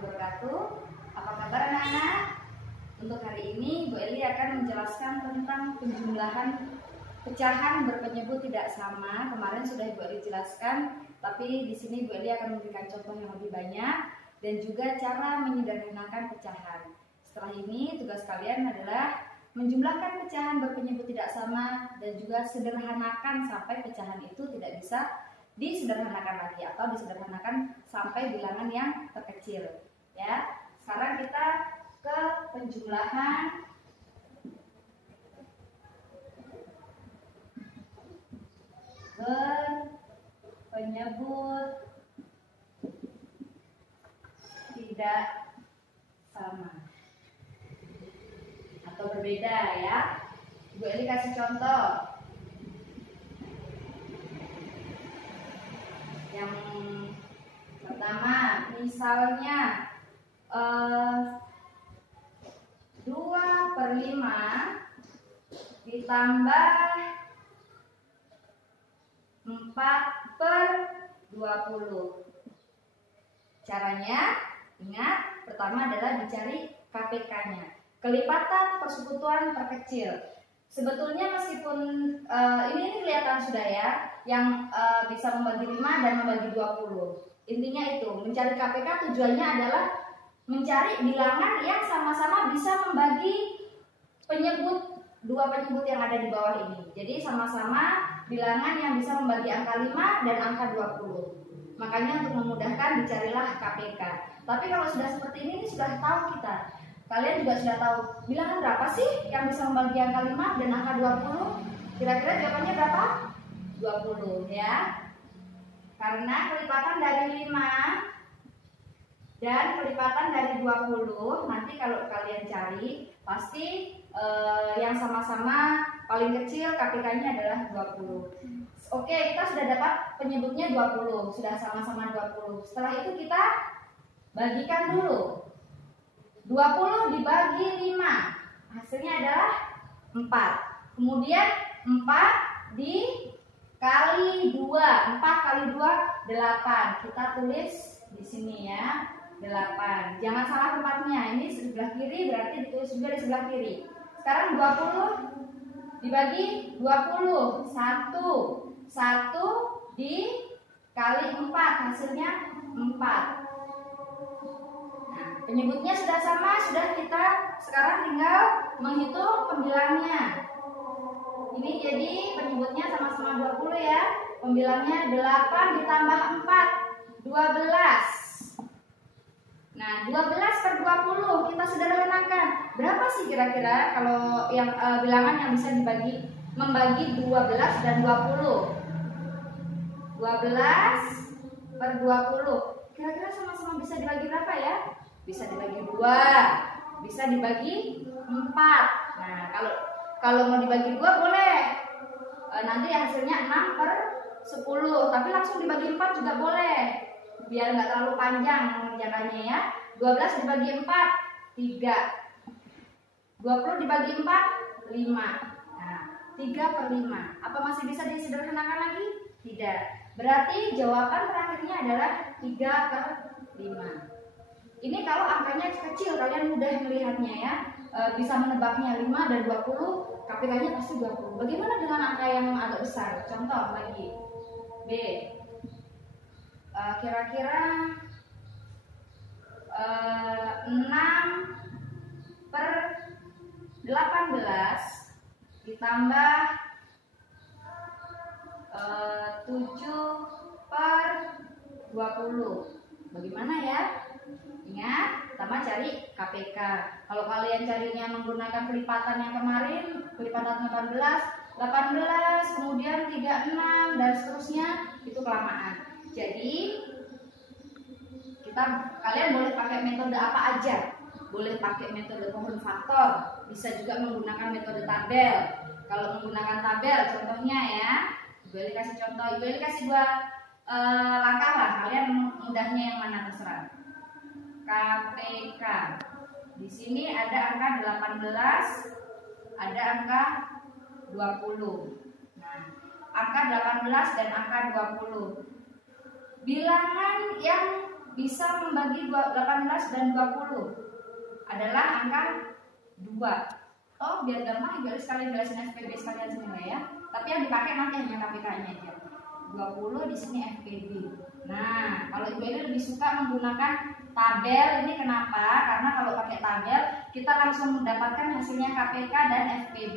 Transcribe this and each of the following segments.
wabarakatuh. Apa kabar anak-anak? Untuk hari ini Bu Eli akan menjelaskan tentang penjumlahan pecahan berpenyebut tidak sama. Kemarin sudah Bu Eli jelaskan, tapi di sini Bu Eli akan memberikan contoh yang lebih banyak dan juga cara menyederhanakan pecahan. Setelah ini tugas kalian adalah menjumlahkan pecahan berpenyebut tidak sama dan juga sederhanakan sampai pecahan itu tidak bisa disederhanakan lagi atau disederhanakan sampai bilangan yang terkecil. Ya, sekarang kita ke penjumlahan berpenyebut tidak sama atau berbeda ya. Bu Eli kasih contoh. Yang pertama, misalnya 2/5 ditambah 4/20. Caranya, ingat, pertama adalah dicari KPK-nya. Kelipatan persekutuan terkecil. Sebetulnya meskipun ini kelihatan sudah ya, yang bisa membagi 5 dan membagi 20. Intinya itu, mencari KPK tujuannya adalah mencari bilangan yang sama-sama bisa membagi dua penyebut yang ada di bawah ini. Jadi sama-sama bilangan yang bisa membagi angka 5 dan angka 20. Makanya untuk memudahkan dicarilah KPK. Tapi kalau sudah seperti ini sudah tahu kita. Kalian juga sudah tahu bilangan berapa sih yang bisa membagi angka 5 dan angka 20? Kira-kira jawabannya berapa? 20 ya. Karena kelipatan dari 5 dan kelipatan dari 20 nanti kalau kalian cari pasti yang sama-sama paling kecil KPK-nya adalah 20. Oke, kita sudah dapat penyebutnya 20, sudah sama-sama 20. Setelah itu kita bagikan dulu. 20 dibagi 5, hasilnya adalah 4. Kemudian 4 dikali 2, 4 kali 2 8. Kita tulis di sini ya, 8. Jangan salah tempatnya, ini sebelah kiri berarti ditulis juga di sebelah kiri. Sekarang 20 dibagi 20, 1 dikali 4, hasilnya 4. Penyebutnya sudah sama, sudah kita sekarang tinggal menghitung pembilangnya. Ini jadi penyebutnya sama-sama 20 ya. Pembilangnya 8 ditambah 4, 12. Nah, 12/20 kita sederhanakan. Berapa sih kira-kira kalau yang bilangan yang bisa membagi 12 dan 20? 12/20. Kira-kira sama-sama bisa dibagi berapa ya? Bisa dibagi 2, bisa dibagi 4. Nah, kalau mau dibagi 2 boleh. Nanti hasilnya 6/10, tapi langsung dibagi 4 juga boleh. Biar nggak terlalu panjang mengerjakannya ya. 12 dibagi 4, 3. 20 dibagi 4, 5. Nah, 3/5. Apa masih bisa disederhanakan lagi? Tidak. Berarti jawaban terakhirnya adalah 3/5. Ini kalau angkanya kecil kalian mudah melihatnya ya, bisa menebaknya 5 dan 20, KPK-nya pasti 20. Bagaimana dengan angka yang agak besar? Contoh lagi, B. Kira-kira 6/18 ditambah 7/20. Bagaimana ya? Ingat, pertama cari KPK. Kalau kalian carinya menggunakan kelipatan yang kemarin, kelipatan 18, kemudian 36 dan seterusnya, itu kelamaan. Jadi kalian boleh pakai metode apa aja. Boleh pakai metode pohon faktor, bisa juga menggunakan metode tabel. Kalau menggunakan tabel, contohnya ya, Ibu Eli kasih contoh, Ibu Eli kasih 2 langkah lah. Kalian mudahnya yang mana terserah. KPK. Di sini ada angka 18, ada angka 20. Nah, angka 18 dan angka 20. Bilangan yang bisa membagi 18 dan 20 adalah angka 2. Oh, biar gampang Ibu sekalian jelasin FPB sekalian semua ya. Tapi yang dipakai nanti hanya KPK-nya aja. 20 di sini FPB. Nah, kalau Ibu lebih suka menggunakan tabel, ini kenapa? Karena kalau pakai tabel kita langsung mendapatkan hasilnya KPK dan FPB.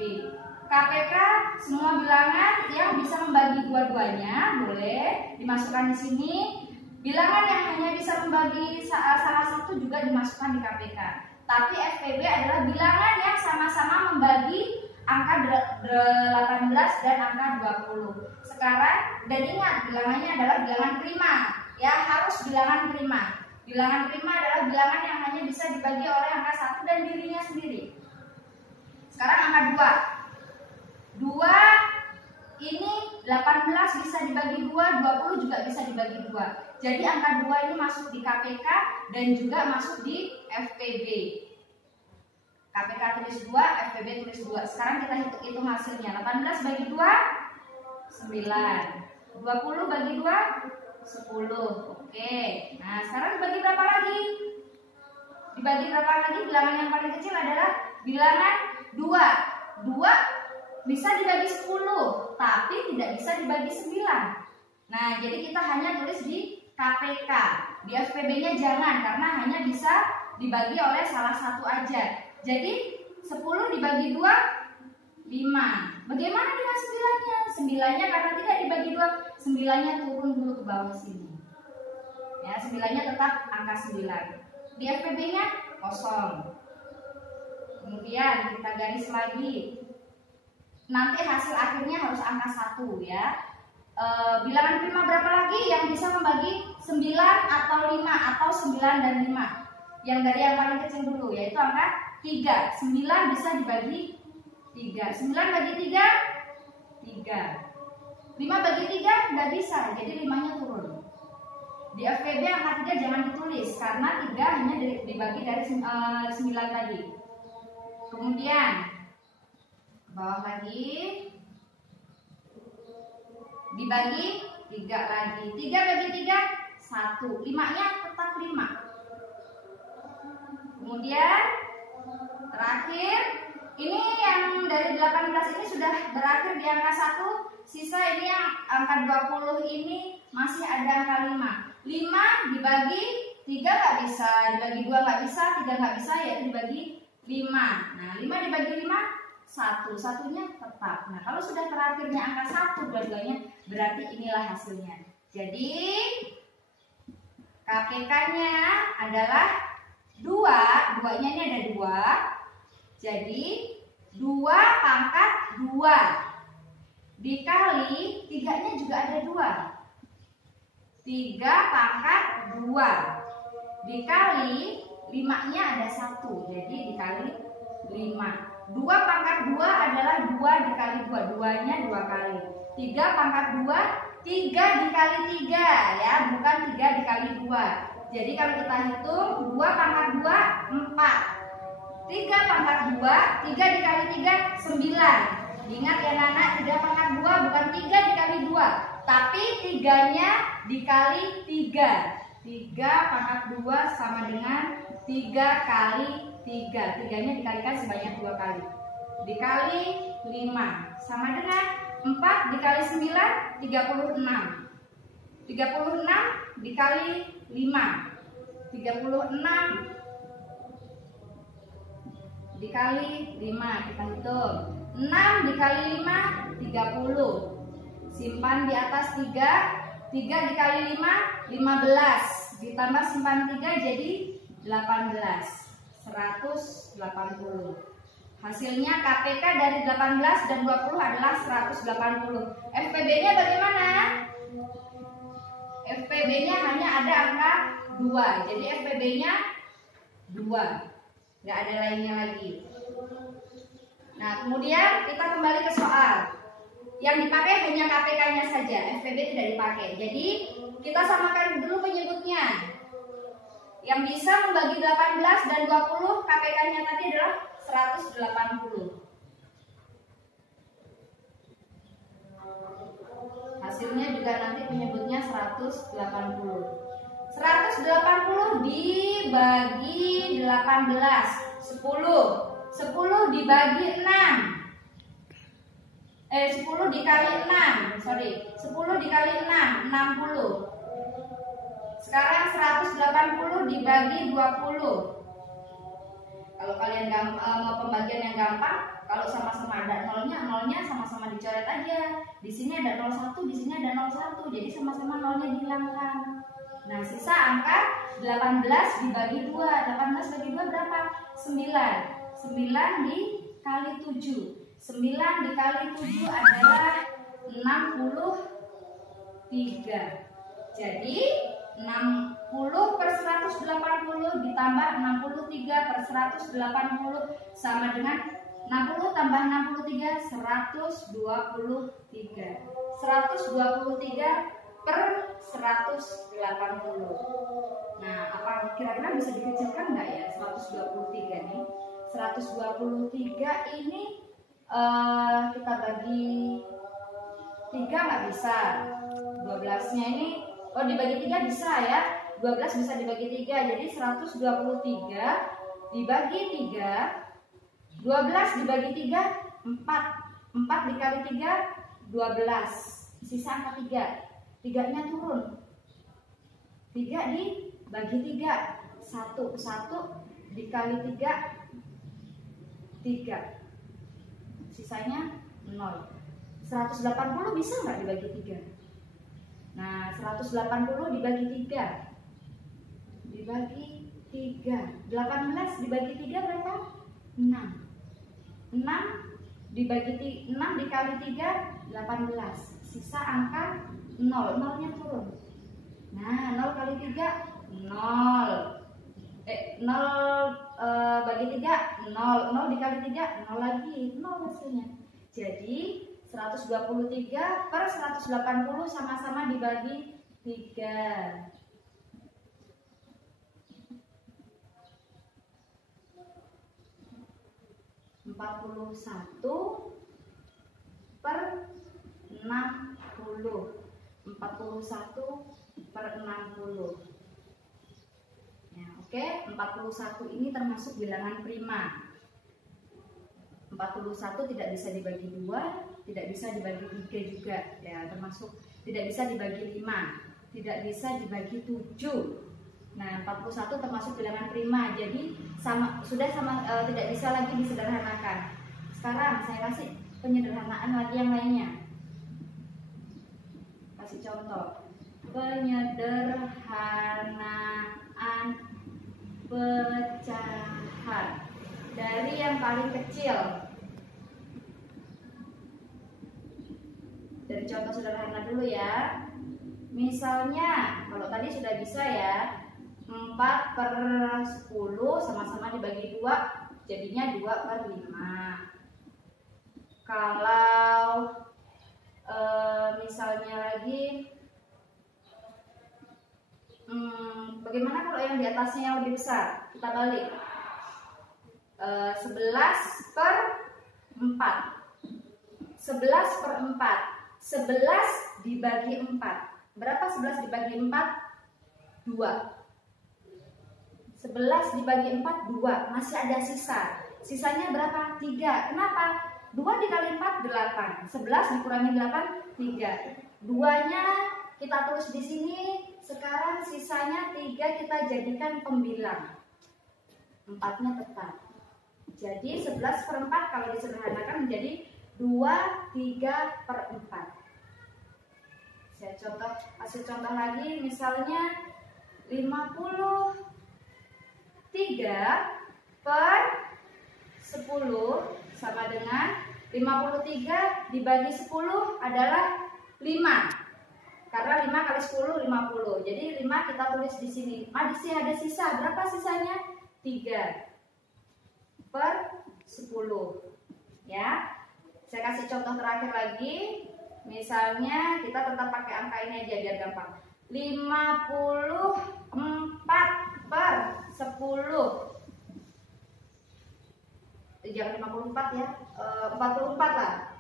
KPK semua bilangan yang bisa membagi dua-duanya boleh dimasukkan di sini. Bilangan yang hanya bisa membagi salah satu juga dimasukkan di KPK. Tapi FPB adalah bilangan yang sama-sama membagi angka 18 dan angka 20. Sekarang, dan ingat bilangannya adalah bilangan prima. Ya, harus bilangan prima. Bilangan prima adalah bilangan yang hanya bisa dibagi oleh angka 1 dan dirinya sendiri. Sekarang angka 2. 2 ini 18 bisa dibagi 2, 20 juga bisa dibagi 2. Jadi angka 2 ini masuk di KPK dan juga masuk di FPB. KPK tulis 2, FPB tulis 2. Sekarang kita hitung hasilnya. 18 bagi 2, 9. 20 bagi 2, 10. Oke. Nah, sekarang dibagi berapa lagi? Dibagi berapa lagi? Bilangan yang paling kecil adalah bilangan 2. 2 bisa dibagi 10, tapi tidak bisa dibagi 9. Nah, jadi kita hanya tulis di KPK. Di FPB-nya jangan, karena hanya bisa dibagi oleh salah satu aja. Jadi 10 dibagi 2, 5. Bagaimana dengan 9-nya? 9-nya karena tidak dibagi 2, 9-nya turun dulu ke bawah sini. Ya, 9-nya tetap angka 9. Di FPB-nya kosong. Kemudian kita garis lagi. Nanti hasil akhirnya harus angka 1 ya. Bilangan prima berapa lagi yang bisa membagi 9 atau 5 atau 9 dan 5? Yang dari yang paling kecil dulu, yaitu angka 3. 9 bisa dibagi 3. 9 bagi 3, 3. 5 bagi 3 nggak bisa, jadi 5-nya turun. Di FPB angka 3 jangan ditulis, karena 3 hanya dibagi dari 9 tadi. Kemudian ke bawah lagi, dibagi 3 lagi. 3 bagi 3, 1. 5-nya tetap 5. Kemudian terakhir, ini yang dari 18 ini sudah berakhir di angka 1. Sisa ini yang angka 20 ini masih ada angka 5. 5 dibagi 3 nggak bisa, dibagi 2 nggak bisa, 3 nggak bisa, yaitu dibagi 5. Nah, 5 dibagi 5, 1. Satunya tetap. Nah, kalau sudah terakhirnya angka 1 dua-duanya, berarti inilah hasilnya. Jadi KPK-nya adalah 2. 2-nya ini ada 2. Jadi 2 pangkat 2 dikali 3-nya juga ada 2. 3 pangkat 2 dikali 5-nya ada 1. Jadi dikali 5. 2 pangkat 2 adalah 2 dikali 2. 2-nya 2 kali. 3 pangkat 2, 3 dikali 3 ya, bukan 3 dikali 2. Jadi kalau kita hitung 2 pangkat 2, 4. 3 pangkat 2, 3 dikali 3, 9. Ingat ya anak, 3 pangkat 2 bukan 3 dikali 2, tapi 3-nya dikali 3. 3 pangkat 2 sama dengan 3 kali 3. 3-nya dikalikan sebanyak 2 kali. Dikali 5 sama dengan 4 dikali 9, 36. 36 dikali 5, 36 dikali 5, kita hitung. 6 dikali 5, 30. Simpan di atas 3. 3 dikali 5, 15. Ditambah simpan 3 jadi 18. 180. Hasilnya KPK dari 18 dan 20 adalah 180. FPB-nya bagaimana? FPB-nya hanya ada angka 2. Jadi FPB-nya 2. Nggak ada lainnya lagi. Nah, kemudian kita kembali ke soal. Yang dipakai hanya KPK-nya saja, FPB tidak dipakai. Jadi kita samakan dulu penyebutnya. Yang bisa membagi 18 dan 20, KPK-nya tadi adalah 180. Hasilnya juga nanti penyebutnya 180. 180 dibagi 18, 10. 10 dibagi 6. 10 dikali 6, sorry. 10 dikali 6, 60. Sekarang 180 dibagi 20. Kalau kalian mau pembagian yang gampang, kalau sama-sama ada nolnya sama-sama dicoret aja. Di sini ada 01, di sini ada 01, jadi sama-sama nolnya dihilangkan. Nah, sisa angka 18 dibagi 2. 18 bagi 2 berapa? 9. 9 dikali 7. 9 dikali 7 adalah 63. Jadi 60 per 180 ditambah 63 per 180 sama dengan 60 tambah 63, 123. 123 per 180. Nah, apa kira-kira bisa dikecilkan nggak ya 123 nih? 123 ini kita bagi 3 nggak bisa. 12-nya ini dibagi 3 bisa ya. 12 bisa dibagi 3, jadi 123 dibagi 3. 12 dibagi 3, 4. 4 dikali 3, 12. Sisa angka 3. 3-nya turun. 3 dibagi 3, 1. 1 dikali 3, 3. Sisanya 0. 180 bisa nggak dibagi 3? Nah, 180 dibagi 3. Dibagi 3. 18 dibagi 3 berapa? 6. 6 dibagi 6 dikali 3, 18. Sisa angka 0. 0-nya turun. Nah, 0 kali 3, 0. 0 bagi 3, 0. 0 dikali 3, 0 lagi. 0 hasilnya. Jadi 123 per 180 sama-sama dibagi 3. 41 per 60. 41 per 60. Ya, oke. 41 ini termasuk bilangan prima. 41 tidak bisa dibagi 2, tidak bisa dibagi 3 juga, ya, termasuk tidak bisa dibagi 5, tidak bisa dibagi 7. Nah, 41 termasuk bilangan prima, jadi tidak bisa lagi disederhanakan. Sekarang saya kasih penyederhanaan lagi yang lainnya. Kasih contoh. Penyederhanaan pecahan dari yang paling kecil. Dari contoh sederhana dulu ya. Misalnya, kalau tadi sudah bisa ya, 4 per 10 sama-sama dibagi 2, jadinya 2 per 5. Kalau misalnya lagi, bagaimana kalau yang di atasnya yang lebih besar? Kita balik. 11 per 4. 11 per 4. 11 dibagi 4. Berapa 11 dibagi 4? 2. 11 dibagi 4, 2. Masih ada sisa. Sisanya berapa? 3. Kenapa? 2 dikali 4, 8. 11 dikurangi 8, 3. 2-nya kita tulis di sini. Sekarang sisanya 3 kita jadikan pembilang. 4-nya tetap. Jadi 11 per 4 kalau disederhanakan menjadi 2, 3 per 4. Saya kasih contoh lagi. Misalnya 53 per 10 sama dengan 53 dibagi 10 adalah 5. Karena 5 kali 10, 50. Jadi 5 kita tulis di sini. Masih ada sisa. Berapa sisanya? 3 per 10. Ya. Saya kasih contoh terakhir lagi. Misalnya kita tetap pakai angka ini aja biar gampang. 54 per 10. Jangan 54 ya. 44 lah.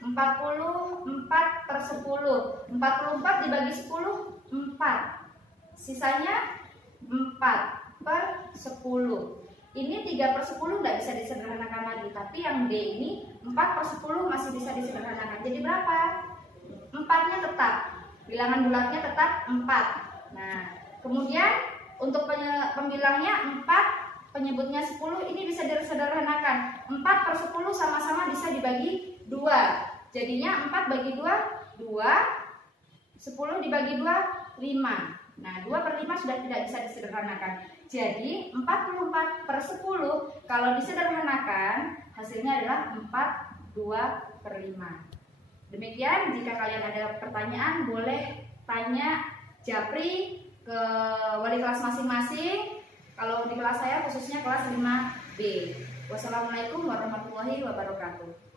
44 per 10. 44 dibagi 10, 4. sisanya 4/10. Ini 3/10 nggak bisa disederhanakan lagi, tapi yang D ini 4/10 masih bisa disederhanakan. Jadi berapa? 4-nya tetap, bilangan bulatnya tetap 4. Nah, kemudian untuk pembilangnya 4, penyebutnya 10, ini bisa disederhanakan. 4/10 sama-sama bisa dibagi 2. Jadinya 4 bagi 2, 2. 10 dibagi 2, 5. Nah, 2/5 sudah tidak bisa disederhanakan. Jadi 44/10 kalau disederhanakan hasilnya adalah 42/5. Demikian, jika kalian ada pertanyaan boleh tanya japri ke wali kelas masing-masing. Kalau di kelas saya khususnya kelas 5B. Wassalamualaikum warahmatullahi wabarakatuh.